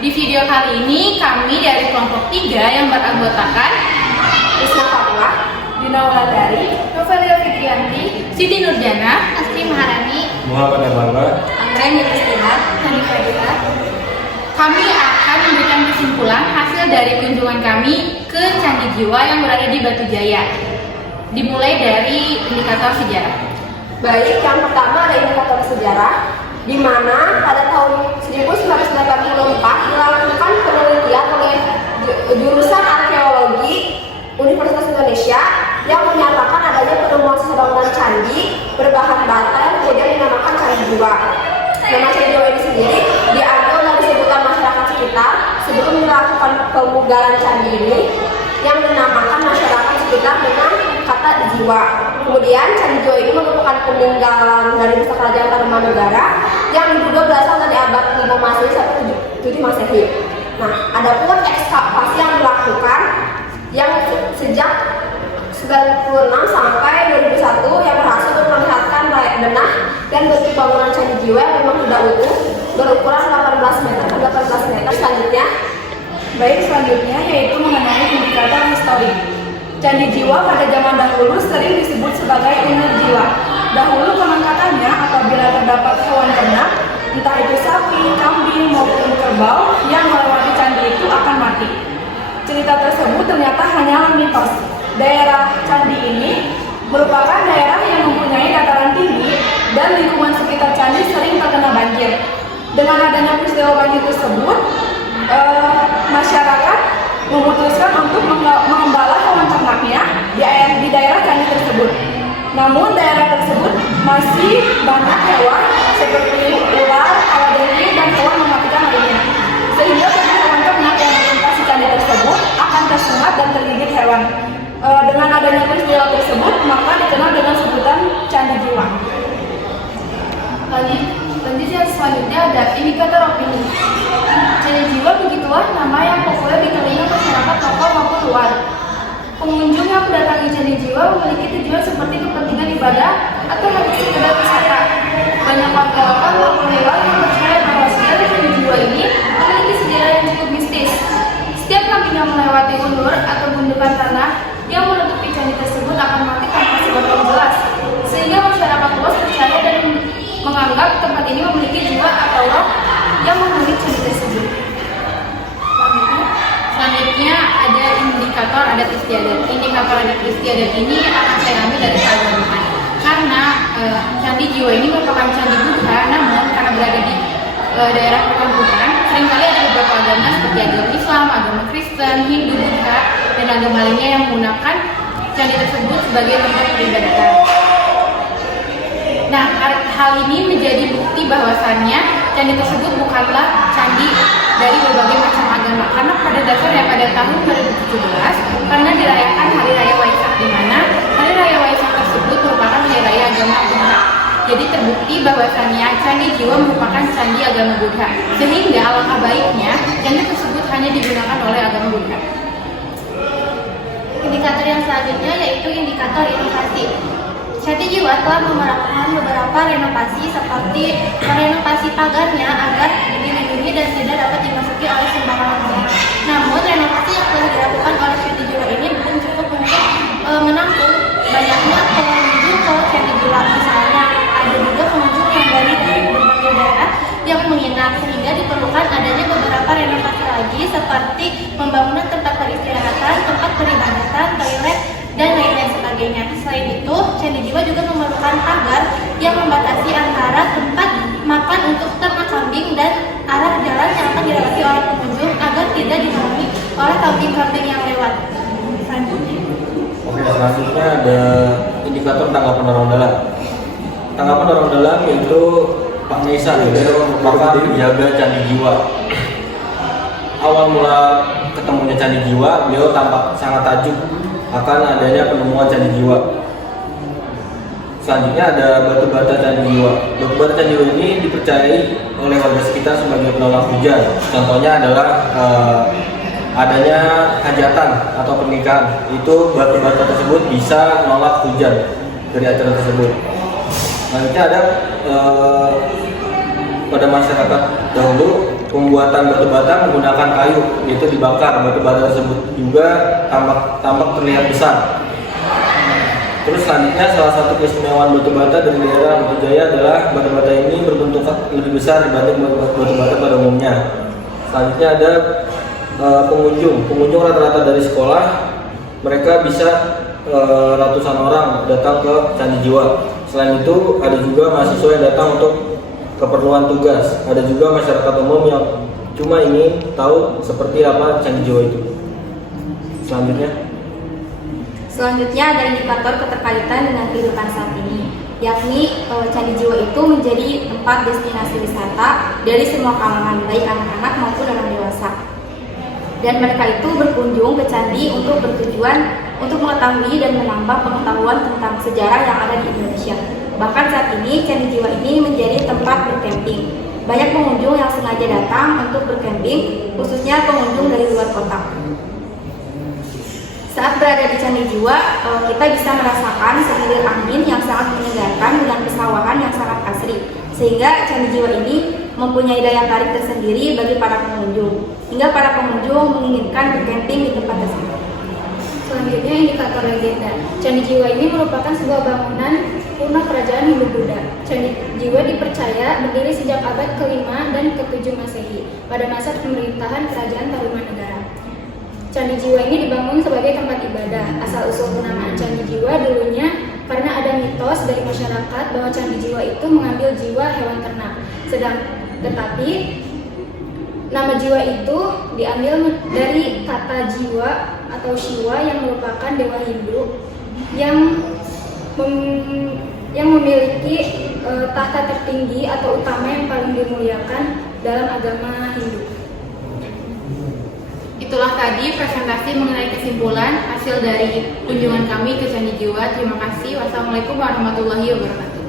Di video kali ini kami dari kelompok 3 yang beranggotakan Isna Fatwa, Dina Wulandari, Novelia Fikrianti, Siti Nurjana, Asri Maharani, Muhammad Abangga, Anggreni Kristina, Sandi Fadila. Kami akan memberikan kesimpulan hasil dari kunjungan kami ke Candi Jiwa yang berada di Batu Jaya. Dimulai dari indikator sejarah. Baik, yang pertama ada indikator sejarah, di mana pada tahun 1984 dilakukan penelitian oleh jurusan arkeologi Universitas Indonesia yang menyatakan adanya penemuan sisa bangunan candi berbahan bata yang kemudian dinamakan Candi Jiwa. Nama Candi Jiwa ini sendiri diambil dari sebutan masyarakat sekitar sebelum melakukan pemugaran candi ini yang dinamakan masyarakat sekitar dengan kata jiwa. Kemudian Candi Jiwa ini merupakan peninggalan dari masa kerajaan Tarumanegara yang diduga berasal dari abad 5 Masehi sampai 7 Masehi. Nah, adapun ekskavasi yang dilakukan yang sejak 96 sampai 2001 yang berhasil memperlihatkan layak denah dan bentuk bangunan Candi Jiwa yang memang tidak utuh berukuran 18 meter ke 18 meter. Selanjutnya yaitu mengenai indikator historik. Candi Jiwa pada zaman dahulu sering disebut sebagai unar jiwa. Dahulu pengangkatannya apabila terdapat hewan ternak, entah itu sapi, kambing maupun kerbau yang melewati candi itu akan mati. Cerita tersebut ternyata hanyalah mitos. Daerah candi ini merupakan daerah yang mempunyai dataran tinggi dan lingkungan sekitar candi sering terkena banjir. Dengan adanya peristiwa banjir tersebut, masyarakat memutuskan untuk mengembala hewan ternaknya di daerah candi tersebut. Namun daerah tersebut masih banyak hewan seperti ular, aladeni, dan hewan mematikan lainnya. Sehingga hewan ternak yang melintasi candi tersebut akan tersengat dan tergigit hewan. Dengan adanya peristiwa tersebut, maka dikenal dengan sebutan Candi Jiwa. Lanjut yang selanjutnya ada indikator opini. Candi Jiwa begitulah nama yang populer di telinga masyarakat lokal maupun luar. Pengunjung yang mendatangi Candi Jiwa memiliki tujuan seperti kepentingan ibadah atau hanya sekedar wisata. Banyak warga lokal maupun luar yang percaya bahwa sejarah Candi Jiwa ini memiliki sejarah yang cukup mistis. Setiap kambing yang melewati undur atau gundukan tanah yang menutupi candi tersebut akan mati tanpa sebab yang jelas, sehingga masyarakat luas percaya dan menganggap tempat ini memiliki jiwa atau roh yang menghuni candi tersebut. Selanjutnya ada indikator adat istiadat. Indikator adat istiadat ini akan saya ambil dari keagamaan, karena Candi Jiwa ini merupakan candi Buddha, namun karena berada di daerah perkampungan, seringkali ada beberapa agama seperti agama Islam, agama Kristen, Hindu, Buddha, dan agama lainnya yang menggunakan candi tersebut sebagai tempat peribadatan. Nah, hal ini menjadi bukti bahwasannya candi tersebut bukanlah candi dari berbagai macam agama, karena pada dasarnya pada tahun 2017 karena dirayakan Hari Raya Waisak, di mana Hari Raya Waisak tersebut merupakan hari raya agama Buddha. Jadi terbukti bahwasannya Candi Jiwa merupakan candi agama Buddha, sehingga alangkah baiknya candi tersebut hanya digunakan oleh agama Buddha. Indikator yang selanjutnya yaitu indikator inovasi. Candi Jiwa telah menerapkan beberapa renovasi seperti renovasi pagarnya agar dilindungi dan tidak dapat dimasuki oleh sembarangan orang. Namun renovasi yang telah dilakukan oleh Candi Jiwa ini belum cukup untuk menampung banyaknya pengunjung ke Candi Jiwa. Misalnya ada juga pengunjung yang dari berbagai daerah yang menginap, sehingga diperlukan adanya beberapa renovasi lagi seperti pembangunan tempat peristirahatan, tempat peribadatan, toilet, dan lain-lain sebagainya. Selain itu, Candi Jiwa juga memerlukan pagar yang membatasi antara tempat makan untuk ternak kambing dan arah jalan yang akan dilewati oleh pengunjung agar tidak dihalangi oleh kambing-kambing yang lewat. Selanjutnya ada indikator tanggapan orang dalam. Tanggapan orang dalam yaitu Pak Nesa, beliau merupakan penjaga Candi Jiwa. Awal mula ketemunya Candi Jiwa, beliau tampak sangat takjub akan adanya penemuan Candi Jiwa. Selanjutnya ada batu bata Candi Jiwa. Batu bata Candi Jiwa ini dipercayai oleh warga sekitar sebagai penolak hujan. Contohnya adalah adanya hajatan atau pernikahan. Itu batu bata tersebut bisa menolak hujan dari acara tersebut. Selanjutnya ada pada masyarakat dahulu pembuatan batu bata menggunakan kayu, yaitu dibakar. Batu bata tersebut juga tampak terlihat besar. Terus selanjutnya salah satu keistimewaan batu bata dari daerah Batu Jaya adalah batu bata ini berbentuk lebih besar dibanding batu bata pada umumnya. Selanjutnya ada pengunjung rata-rata dari sekolah, mereka bisa ratusan orang datang ke Candi Jiwa. Selain itu ada juga mahasiswa yang datang untuk keperluan tugas. Ada juga masyarakat umum yang cuma ingin tahu seperti apa Candi Jiwa itu. Selanjutnya ada indikator keterkaitan dengan kehidupan saat ini, yakni Candi Jiwa itu menjadi tempat destinasi wisata dari semua kalangan, baik anak-anak maupun orang dewasa. Dan mereka itu berkunjung ke candi untuk bertujuan untuk mengetahui dan menambah pengetahuan tentang sejarah yang ada di Indonesia. Bahkan saat ini Candi Jiwa ini menjadi tempat bercamping. Banyak pengunjung yang sengaja datang untuk bercamping, khususnya pengunjung dari luar kota. Saat berada di Candi Jiwa, kita bisa merasakan sehilir angin yang sangat menyegarkan dengan pesawahan yang sangat asri. Sehingga Candi Jiwa ini mempunyai daya tarik tersendiri bagi para pengunjung, hingga para pengunjung menginginkan bercamping di tempat tersebut. Selanjutnya indikator legenda. Candi Jiwa ini merupakan sebuah bangunan kuno kerajaan Hindu-Buddha. Candi Jiwa dipercaya berdiri sejak abad ke-5 dan ke-7 Masehi pada masa pemerintahan Kerajaan Tarumanegara. Candi Jiwa ini dibangun sebagai tempat ibadah. Asal-usul penamaan Candi Jiwa dulunya karena ada mitos dari masyarakat bahwa Candi Jiwa itu mengambil jiwa hewan ternak. Tetapi nama jiwa itu diambil dari kata jiwa atau Shiva yang merupakan dewa Hindu yang memiliki tahta tertinggi atau utama yang paling dimuliakan dalam agama Hindu. Itulah tadi presentasi mengenai kesimpulan hasil dari kunjungan kami ke Candi Jiwa. Terima kasih. Wassalamualaikum warahmatullahi wabarakatuh.